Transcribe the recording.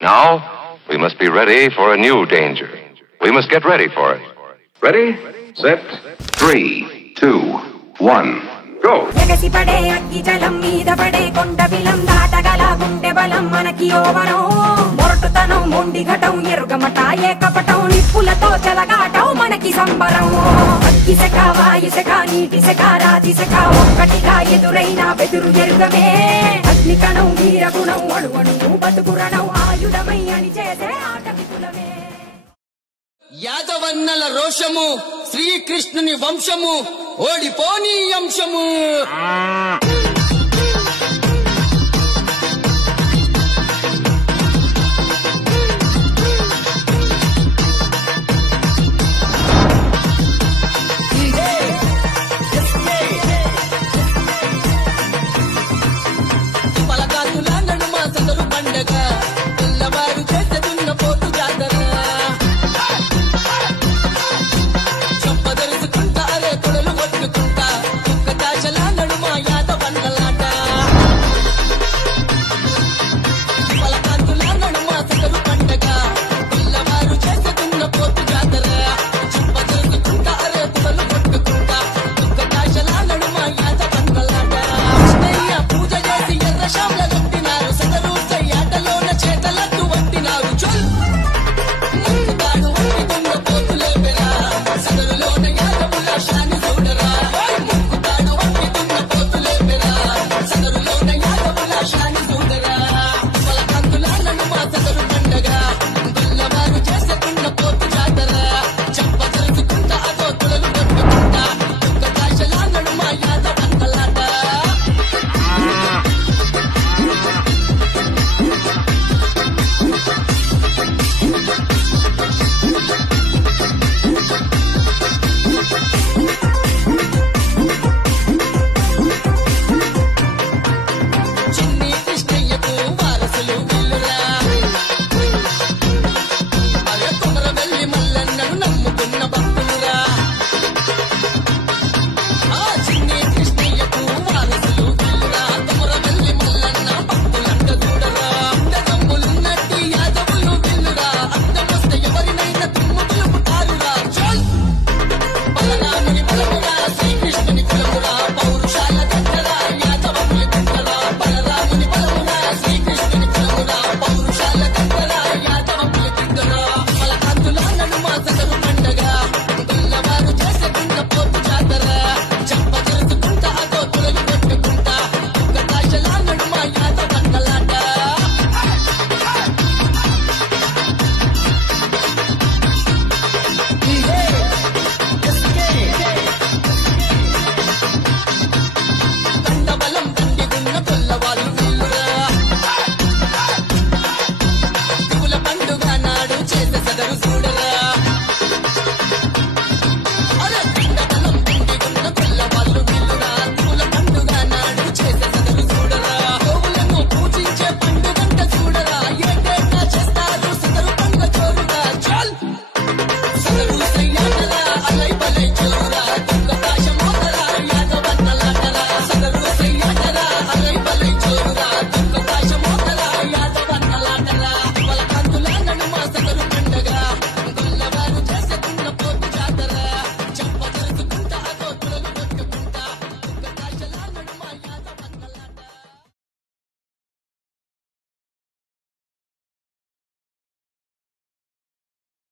Now, we must be ready for a new danger. We must get ready for it. Ready, set, 3, 2, 1, go! ఎగసి పడే అగ్గి జలం మీద పడే కొండ బిలం దాటగల గుండె బలం మనకి ఓవరం మొరటుతనం మొండి ఘటం ఎరుగమట ఏకపటం నిప్పులతో చెలగాటం మనకి సంబరం అగ్గి శక వాయు శక నీటి శక రాతి శక ఒక్కటిగా ఎదురైన బెదురు ఎరుగమే అగ్ని కణం వీరగుణం అణువణువు బతుకురణం ఆయుధమై అని చేసే ఆట విపులమే. యాదవన్నల రోషము శ్రీకృష్ణుని వంశము ఓడిపోని అంశము.